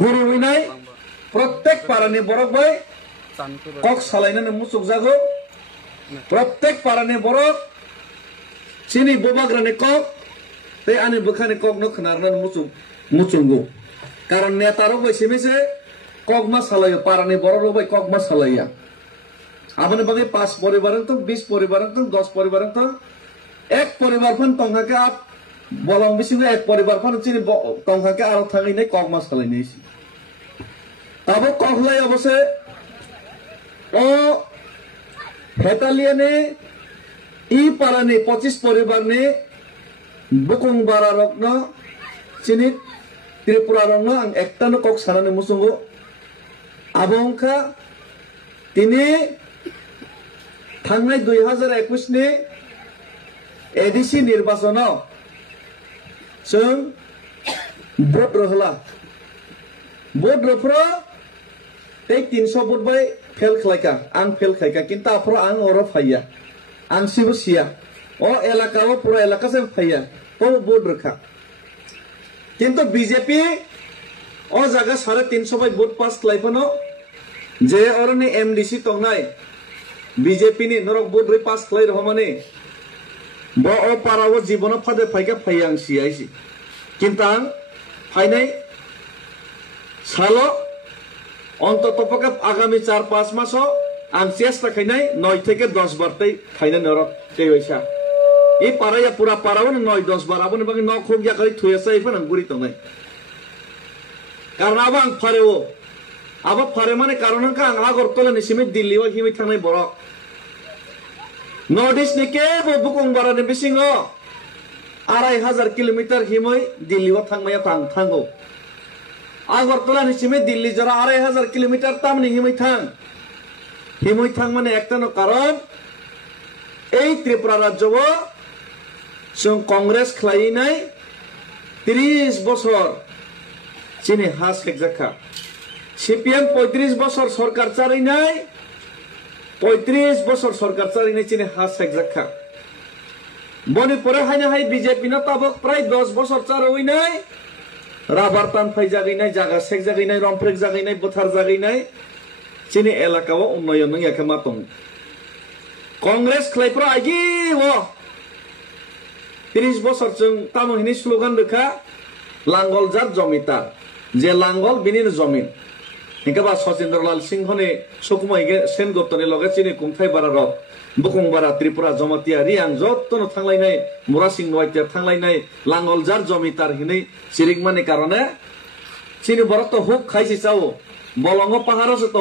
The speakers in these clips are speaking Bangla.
guru winai प्रत्येक पारानि borok bai kok salainani musuk jago प्रत्येक पारानि borok chini bobagrani kok tei ani bukhani kok no khnarnani muchungu karon neta rok bai simise kok ma salayo parani borok rok bai kok ma salaya aboni bagai 5 poribaran to 20 poribaran to 10 poribaran to ek poribar pun tongkhake ap bolong bisingo ek poribar pun chini tongkhake aro thangai kok ma salainai tabo kok lai obose o Hetaliane I parani 25 poribar ni bukung bara rokno chini Tripura rokno ang ekta no kok sanani musungo abongka tini thangnai 2021 ni ADC নির্বাচন जों ভোট রহলা ভোট রফ্র এই 300 ভোট বাই फेल खलायका आं फेल खायका किंतु आफरो आं ओरो फाइया आं सिबो सिया ओ एलाका ओ पूरा एलाका से फाइया तो बोर्ड रखा किंतु बीजेपी ओ जगह 350 बाय वोट पास खलायफनो जे ओरनि एमडीसी तंगनाय बीजेपी नि नरक वोट रे पास खलाय रहमाने बो ओ पारावो जीवन फादे फाइका फाइया आं सियाइसि किंतु आं फाइनाय सालो অন্ততপক্ষে আগামী 4-5 মাস আং চেষ্টা খাইনাই 9 থেকে 10 বার তাই খাইনা নরক তেই হইছা এই পারায়া পুরা পারাও 9-10 বার আবনে বাকি ন খুব গিয়া কই থুয়েছে এই ফেন গুরি তংনাই কারণ আবাং ফারেও আবা ফারে মানে কারণ কা আং আগরতলা নিসিমে দিল্লি ও হিমি থানাই বড় নর্থ ইস্ট নিকে বুকুং বারানে বিসিংহ 2500 কিলোমিটার হিমই দিল্লি ও থাংমায়া থাঙ্গো আগরতলা নিসিমে দিল্লি যারা 2500 কিলোমিটার তামনি হিমই থাং মানে একটা ন কারণ এই ত্রিপুরা রাজ্য जों কংগ্রেস খাইনাই 30 বছর চিনি হাস একজাখা সিপিএম 35 বছর সরকার চালাইনাই 35 বছর সরকার চালাইনাই চিনি হাস একজাখা বনি পরে হাইনা হাই বিজেপি না তাবক প্রায় 10 বছর চালাইনাই রাবার টান ফাই জাগাইনাই জায়গা সেক জাগাইনাই রমপ্রেক জাগাইনাই বথার জাগাইনাই চিনি এলাকাও উন্নয়ন নং একে মাতং কংগ্রেস খাইপ্রা আগি ও 30 বছর जों তামহিনি স্লোগান রেখা লাঙ্গল জাত জমিদার যে লাঙ্গল বিনির জমিন হিকাবা সচিন্দ্রলাল সিংহনে সুকুমাইগে সেনগুপ্তনি লগে চিনি কুমথাই বারা রক বুকুং বারা ত্রিপুরা জমাতিয়া রিয়াং যতন থাংলাইনাই মুরা সিং নয়তিয়া থাংলাইনাই লাঙ্গল জাত জমিদার হিনি চিরিকমানি কারণে চিনি বরত হুক খাইছি চাও বলঙ্গ পাহাড়ে তো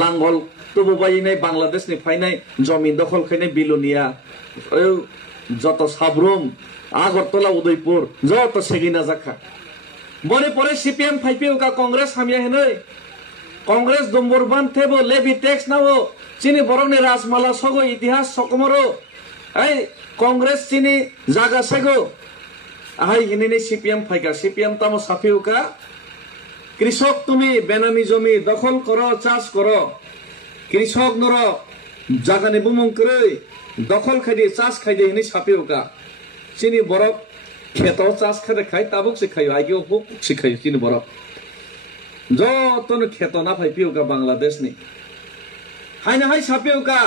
লাঙ্গল তবু বাইনাই বাংলাদেশনি ফাইনাই জমিন দখল খাইনাই বিলুনিয়া যত সাবরুম আগরতলা উদয়পুর যত সেগিনা জাখা বনে পরে সিপিএম ফাইপিও কা কংগ্রেস হামিয়া হেনই কংগ্রেস দম্বরবান থেবো লেভি ট্যাক্স নাও চিনি বরংনি রাজমালা সগো ইতিহাস সকমরো এই কংগ্রেস চিনি জাগা সেগো আহাই হিনিনি সিপিএম ফাইকা সিপিএম তামো সাফিও কা কৃষক তুমি বেনামি জমি দখল করো চাষ করো কৃষক নর জাগানি বুমুং করে দখল খাইদে চাষ খাইদে হিনি সাফিও কা চিনি বরক খেতাও চাষ খাইদে খাই তাবুক শিখাইও আইগেও হুক শিখাইও চিনি বরক যতন খেত না ফাইপিও কা বাংলাদেশ নি হাইনা হাই সাফিও কা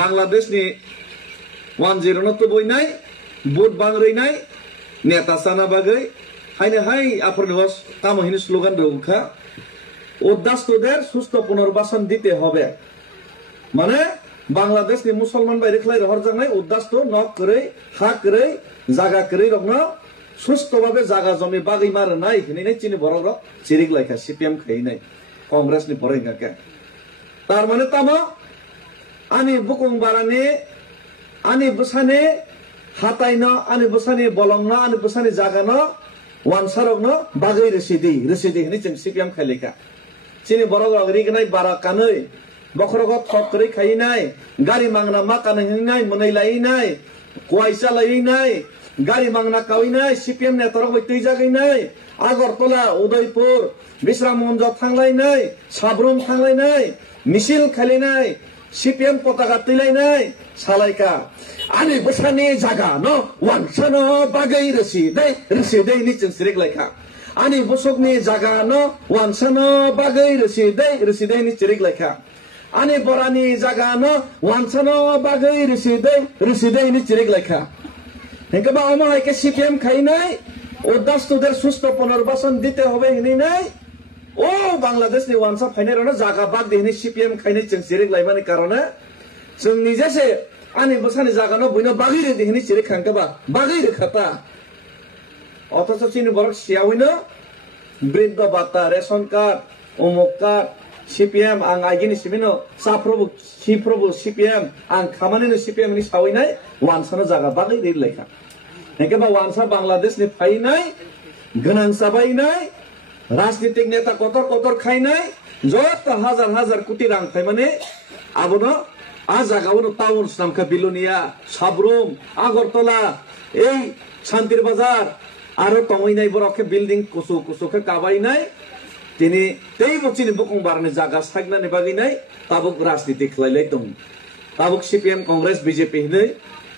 বাংলাদেশ নি 10 ন তো বইনাই বুট বাংরইনাই নেতা সানা বাগৈ হাইনা হাই আপনি হস তামহিনি স্লোগান রৌখা উদ্দাস্তদের সুস্থ পুনর্বাসন দিতে হবে মানে বাংলাদেশ নি মুসলমান বাইরে খলাই রহর জাংনাই উদ্দাস্ত নক করে হা করে জায়গা করে রকনা সুস্থভাবে জায়গা জমি বাগৈ মার নাই হিনি নাই চিনি বড় চিরিক লাইখা সিপিএম খাই নাই কংগ্রেস নি পরে গাকে তার মানে তামা আনি বুকুং বারানি আনি বসানে হাতাইন আনি বসানি বলংনা আনি বসানি জাগানো ওয়ানসারকনো বাগৈ রসিদি হিনি जों সিপিএম খাইলেখা চিনি বড় রিগনাই বারা কাनै বখরগত থক করে খাইনাই গাড়ি মাংনা মা কানহিনাই মनै লাইনাই কোয়াইসা লাইনাই গাড়ি মাংনা কাউইনাই সিপিএম নেতারক বৈতৈ জাগাইনাই আগরতলা উদয়পুর বিশ্রামগঞ্জ থাংলাইনাই সাবরুম থাংলাইনাই মিছিল খালিনাই সিপিএম পতাকা তুলাইনাই সালাইকা আনি বসানি জাগা ন ওয়ানসানো বাগৈ রসিदै नि जों सिरिक लाइखा ani bosok ni jaga no wansano bagai residai ni cirik lekha ani borani jaga no wansano bagai residai ni cirik lekha hingga ba oma ke CPM খাইনাই ও দাসদের সুস্থ পুনর্বাসন দিতে হবে হিনি নাই ও বাংলাদেশ ni ওয়ানসা ফাইনাল না জায়গা বাগ দেহিনি CPM খাইনাই जों cirik লাইমানি কারণে जों নিজেসে ani বসানি জায়গা no বইনো বাগিরে দেহিনি cirik খাঙ্কাবা বাগিরে খাতা অথচ চিনি বরক সিয়াউইনো বৃদ্ধ ভাতা রেশন কার্ড অমুক কার্ড CPM आं आइगिनि सिमिनो साफ्रोबो CPM आं खामानिनो CPM नि सावैनाय वानसानो जागा बागै रे लेखा हेकेबा वानसा बांग्लादेश नि फाइनाय गोनां साबायनाय राजनीतिक नेता कतर खाइनाय जत हजार कोटी रां खाइमाने आबोनो आ जागावनो टाउन नामखा बिलुनिया साब्रुम आगरतला এই শান্তির বাজার आरो तंगैनाय बरके बिल्डिं कुसुखे काबायनाय তিনি তেই বচিনি বুকুং বারনে জায়গা সাগনানি বাগিনাই তাবুক রাজনীতি খেলাইলাই দং তাবুক CPM কংগ্রেস BJP হিनै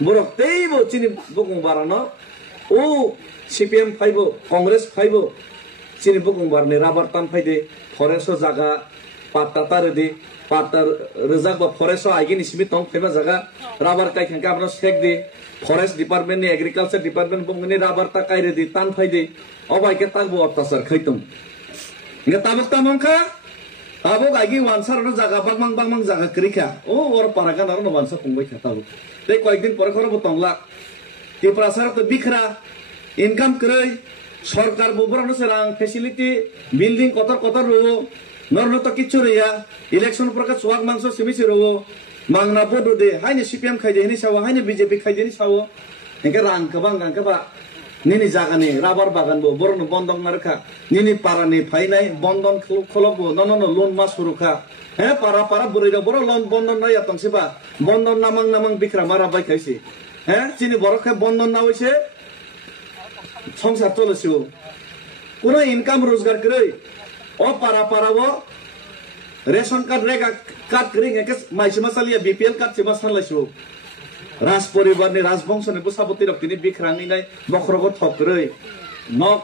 বরক তেই বচিনি বুকুং বারানো ও CPM ফাইবো কংগ্রেস ফাইবো চিনি বুকুং বারনে রাবার টান ফাইদে ফরেস্ট জায়গা পাট্টা তারেদি পাট্টা রেজাক বা ফরেস্ট আইগিনি সিমি তং ফাইবা জায়গা রাবার কাইখানকা আপনা সেক দি ফরেস্ট ডিপার্টমেন্ট नि एग्रीकल्चर डिपार्टमेंट बुंगनि राबार ता काइरेदि तान फाइदे अबाइके तांबो अत्याचार खैतम Nggak tabok-tabok tabok lagi wansar no jaga bang jaga kerika oh orang parakan orang no wansar pungbai kata tabok deh kau ikut pora kau botong lah di prasar tu bikra income kerei सरकार बोबरा no serang facility building kotor ro norno to kichur ya election perka suak mangso simisi ro mangna bodo de haine CPM khai de ni sawa haine BJP khai de ni sawa engke rang kaba nini jaga ni rabar bagan bo borno bondong narka nini para ni fainai bondon kholok bo no loan mas suruka he para burai boro loan bondon na ya tongsiba bondon namang bikra mara bai kaisi he chini boro kha bondon na hoise সংসার চলেছিও পুরো ইনকাম রোজগার করে ও para bo রেশন কার্ড রেগা কার্ড করে একে মাইসিমা সালিয়া BPL কার্ড সিমা সানলাইছো राज परिवार नि राजवंश नि बुसाबती रक तिनि बिखरांनि नाय बखरगो थकरै नक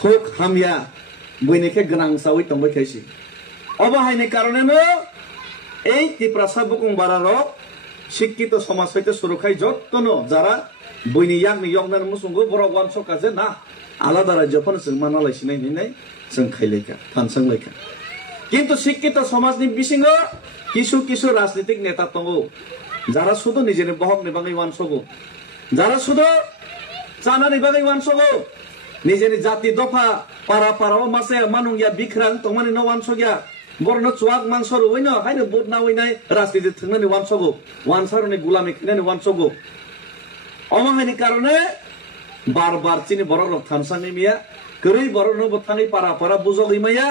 थक हामिया बयनिखे गोनां सावै तंबाय खायसि अबाहायनि कारणे এই ত্রিপ্রাসা বুকুং বারার শিক্ষিত সমাজ হইতে সুরক্ষায় যতনো যারা বইনি ইয়াংনি ইয়ংনান মুসুঙ্গো বরক ওয়ান সকাজে না আলাদা রাজ্যফোন जों मानालायसिनाय निनाय जों खायलायखा फानसांलायखा কিন্তু শিক্ষিত সমাজनि बिसिङो किसु राजनीतिक नेता दङ যারা শুধু নিজের বহক নিবাঙ্গি ওয়ানসগো যারা শুধু চানা নিবাঙ্গি ওয়ানসগো নিজের জাতি দফা পারাও মাসে মানুয়া বিখরাং তমানি ন ওয়ানসগিয়া বরন চুয়াক মাংসর ওইনো হাইনো বুট না ওইনাই রাজনীতি থংনানি ওয়ানসগো ওয়ানসারনি গুলামি খেনানি ওয়ানসগো অমাহানি কারণে বারবার চিনি বরক থানসানি মিয়া গরৈ বরক ন বথানি পারা বুজগই মায়া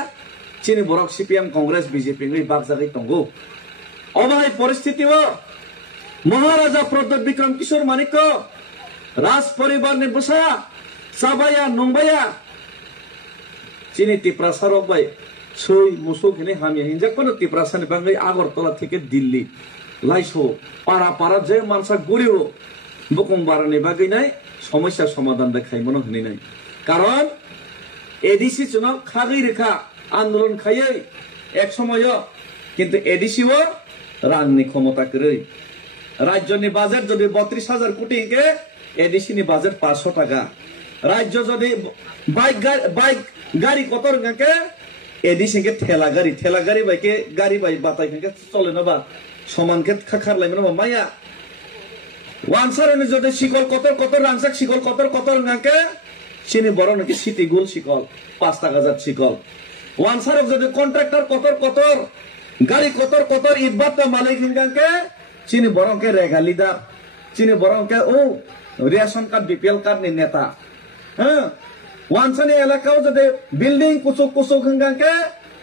চিনি বরক CPM কংগ্রেস BJP नि বাগজাগি তঙ্গো অমাহাই পরিস্থিতিও महाराजा प्रद्योत विक्रम किशोर मानिक राज परिवार ने बसा साबाया नंबाया चीनी तिप्रासार बाय सै मुसुक ने हामिया हिंजा कोन तिप्रासानि बांगै आगरतला থেকে दिल्ली लाइसो पारा जे मानसा गुरियो बुकुं बारानि बागैनाय समस्या समाधान देखायमनो हनिनाय कारण एडीसी चुनाव खागै रेखा आंदोलन खायै एक समय किंतु एडीसी वो रांनि क्षमता करै राज्य नि बाजेट যদি 32,000 কোটি কে এডিসি নি বাজেট 500 টাকা রাজ্য যদি বাইক গাড়ি কত কে এডিসি কে ঠেলা গাড়ি বাইকে গাড়ি বাই বাতাই কে চলে না বা সমান কে খাখার লাইন মায়া ওয়ানসার নি যদি শিকল কত রাংসাক শিকল কত কে চিনি বড় নাকি সিটি গোল শিকল 5 টাকা জাত শিকল ওয়ানসার যদি কন্ট্রাক্টর কত গাড়ি কত ইটবাত মালিক কে चीनी बरं के रेगालिदा चीनी बरं के ओ रेशन कार्ड BPL कार्ड नि नेता हाँ वानसानी एलाकाओ जदे बिल्डिंग कुसुक हंगा के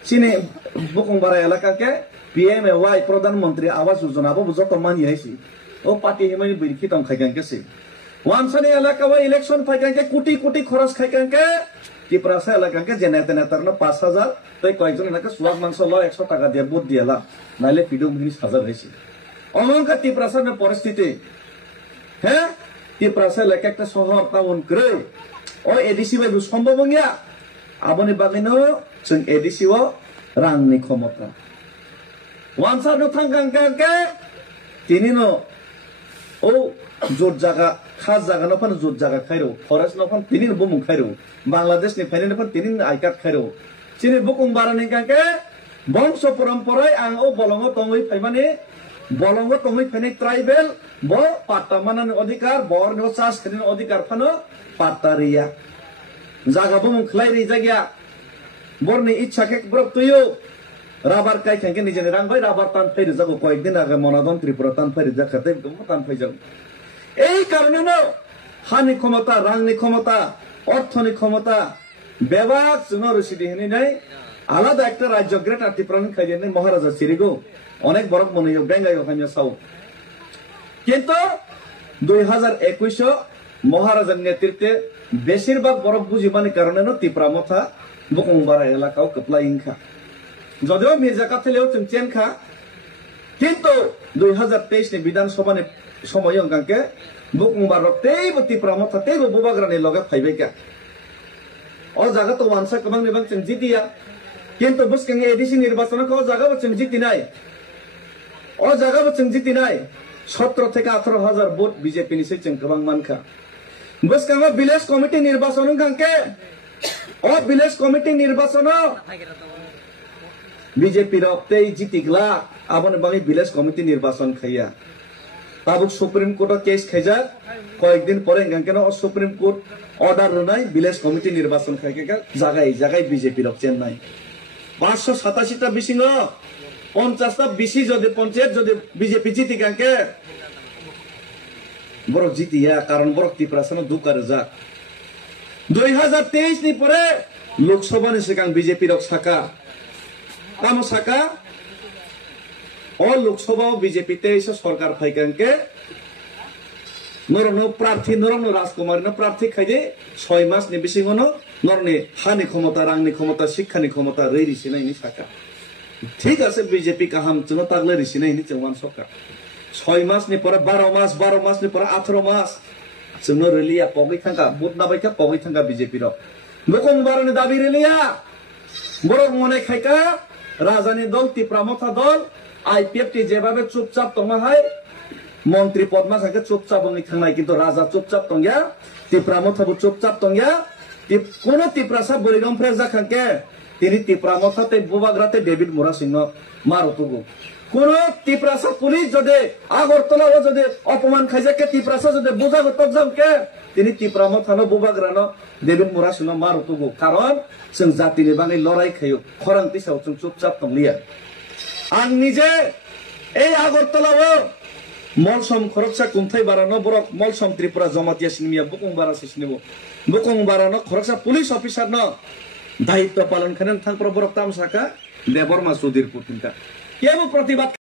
चीनी बुकुं बारा एलाका के PMAY प्रधानमंत्री आवास योजना बो बुझो तो मान यही ओ पार्टी हिमानी बिरखी तम खाइगां के से वानसानी एलाकाओ इलेक्शन फाइगां के कोटी खरच खाइगां के ত্রিপ্রাসা এলাকা के जेने तेने तरनो 5,000 तै कयजन एलाका सुवाग मांस ल 100 টাকা দিয়ে বুট দিয়ালা নাইলে পিডো মিনি 1000 হইছে অমনকা ত্রিপ্রাসার পরিস্থিতি হ্যাঁ ত্রিপ্রাসা এলাকা একটা শহর টাউন করে o ADC bai bu সম্ভব ngia aboni bagino जों ADC o rangni khomota wansa no thangkang ke tini no o jot jaga khas jaga no pan jot jaga khairo forest no pan tini no bumung khairo bangladesh ni phaine no pan tini ai card khairo chini bukung barani ke bangso paramporai ang o bolongo tongoi phaimani bolongo tongoi phaine tribal bo patta manan adhikar bor no chas khin adhikar phano pattaria jaga bumung khlai ri jagya borni ichha ke brok tuyo rabar kai khangke nijeni rang bai rabar tan phai jago koyekdin age monadon tripura tan phai jakate tan phai jago এই কারণে না হানি ক্ষমতা রাংনি ক্ষমতা অর্থনি ক্ষমতা বেবাক জুনো রসিদি হেনি নাই আলাদা একটা রাজ্য গ্রেট আর্টিপ্রাণ খাইয়েন মহারাজা সিরিগো অনেক বড় মনে বেঙ্গাই ওখানে সাউ কিন্তু 2021 মহারাজার নেতৃত্বে বেশিরভাগ বরফ বুঝিবানি কারণে না তিপ্রা মথা বুকুংবারা এলাকাও কপলা ইনখা যদিও মির্জা কাথেলেও চেন খা কিন্তু 2023 নি বিধানসভা সময় অঙ্কাকে বুকুংবার তেইব তিপ্রা মথা তেইব বুবাগ্রানি লগে ফাইবাইকা ও জায়গা তো ওয়ানসা কবাং নিবাং जों জিতিয়া কিন্তু বুসকাং এডিসি নির্বাচন ও জায়গা जों জিতি নাই ও জায়গা जों জিতি নাই 17 থেকে 18,000 ভোট বিজেপি নিছে जों কবাং মানখা বুসকাং ভিলেজ কমিটি নির্বাচন কাঙ্কে ও ভিলেজ কমিটি নির্বাচন বিজেপি রক্তেই জিতিগলা আবনে বাঙি ভিলেজ কমিটি নির্বাচন খাইয়া তাবুক সুপ্রিম কোর্ট কেস খাইজা কয়েকদিন পরে কেন সুপ্রিম কোর্ট অর্ডার রনাই ভিলেজ কমিটি নির্বাচন খাইকে জায়গায় জায়গায় বিজেপি রক চেন্নাই 587টা বিসিং 50টা বিসি যদি পঞ্চায়েত যদি বিজেপি জিতি কাকে বড় জিতিয়া কারণ বড় ত্রিপুরাসন দুকার যা 2023 নি পরে লোকসভা নি সিগাং বিজেপি রক সাকা কাম সাকা ও লোকসভা বিজেপি তে এসে সরকার ফাইকানকে নরন প্রার্থী নরন রাজকুমার প্রার্থী খাইদে 6 মাস নি বিসিংনো নরনি হানি ক্ষমতা রাংনি ক্ষমতা শিক্ষানি ক্ষমতা রেরিসি নাইনি সাকা ঠিক আছে বিজেপি কাহাম চনো তাগলে রিসি নাইনি চৌমান সরকার 6 মাস নি পরে 12 মাস নি পরে 18 মাস চনো রেলিয়া পগই থাকা বুট নাবাইকা পগই থাকা বিজেপি র লোকং বারনি দাবি রেলিয়া বড় মনে খাইকা রাজধানী দল তিপ্রামথা দল আইপিএফটি যেভাবে চুপচাপ তোমা হয় মন্ত্রী পদ্মা খাকে চুপচাপ বঙ্গি থানায় কিন্তু রাজা চুপচাপ তঙ্গিয়া তিপ্রামথাবু চুপচাপ তঙ্গিয়া কোন তিপ্রাসা বরিগম ফ্রেজা খাকে তিনি তিপ্রামথাতে বুবাগ্রাতে ডেভিড মোরা সিংহ মারতুগু কোন তিপ্রাসা পুলিশ যদি আগরতলা ও যদি অপমান খাইজাকে তিপ্রাসা যদি বুঝাগো তকজামকে তিনি তিপ্রামথানো বুবাগ্রানো ডেভিড মোরা সিংহ মারতুগু কারণ जों জাতিनि বাঙাই লড়াই খাইও খরাংতি সাও जों চুপচাপ তংলিয়া आं निजे এই আগরতলাও মলসম খরচা কুমথাই বারানো বড় মলসম ত্রিপুরা জমাতিয়া সিনিয়া বুকুং বারাসি সিনিব বুকুং বারানো খরচা পুলিশ অফিসার ন দায়িত্ব পালন খানেন থাং বড় তামসাকা দেবর মাসুদির পুতিনকা কেবো প্রতিবাদ